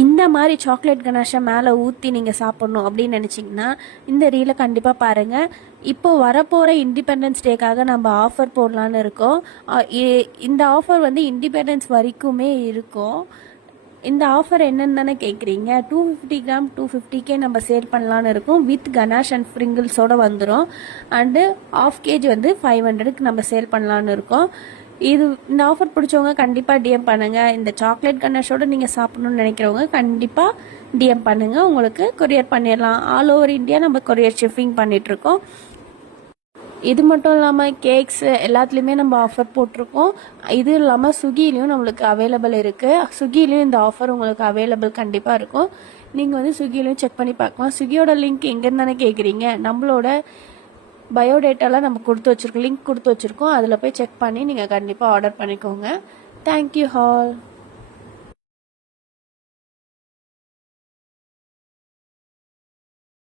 இந்த மாதிரி சாக்லேட் கனாஷை மேலே ஊற்றி நீங்கள் சாப்பிட்ணும் அப்படின்னு நினச்சிங்கன்னா இந்த ரீலை கண்டிப்பாக பாருங்கள். இப்போ வரப்போகிற இண்டிபெண்டன்ஸ் டேக்காக நம்ம ஆஃபர் போடலான்னு இருக்கோம். இந்த ஆஃபர் வந்து இண்டிபெண்டன்ஸ் வரைக்குமே இருக்கும். இந்த ஆஃபர் என்னன்னு தானே கேட்குறீங்க. 250 கிராம் 250K நம்ம சேல் பண்ணலான்னு இருக்கோம். வித் கனாஷ் அண்ட் ஸ்ப்ரிங்கிள்ஸோடு வந்துடும். அண்டு ½ kg வந்து 500க்கு நம்ம சேல் பண்ணலான்னு இருக்கோம். இந்த ஆஃபர் பிடிச்சவங்க கண்டிப்பாக டிஎம் பண்ணுங்கள். இந்த சாக்லேட் கனாஷோடு நீங்கள் சாப்பிட்ணுன்னு நினைக்கிறவங்க கண்டிப்பாக டிஎம் பண்ணுங்கள். உங்களுக்கு கொரியர் பண்ணிடலாம். ஆல் ஓவர் இந்தியா நம்ம கொரியர் ஷிப்பிங் பண்ணிகிட்ருக்கோம். இது மட்டும் இல்லாமல் கேக்ஸு எல்லாத்துலேயுமே நம்ம ஆஃபர் போட்டிருக்கோம். இது இல்லாமல் ஸ்விக்கிலையும் நம்மளுக்கு அவைலபிள் இருக்குது. ஸ்விக்கிலையும் இந்த ஆஃபர் உங்களுக்கு அவைலபிள் கண்டிப்பாக இருக்கும். நீங்கள் வந்து ஸ்விக்கிலையும் செக் பண்ணி பார்க்கலாம். ஸ்விக்கியோட லிங்க் எங்கேன்னு தானே கேட்குறீங்க. நம்மளோட பயோடேட்டாலாம் நம்ம கொடுத்து வச்சுருக்கோம், லிங்க் கொடுத்து வச்சுருக்கோம். அதில் போய் செக் பண்ணி நீங்கள் கண்டிப்பாக ஆர்டர் பண்ணிக்கோங்க. Thank you all.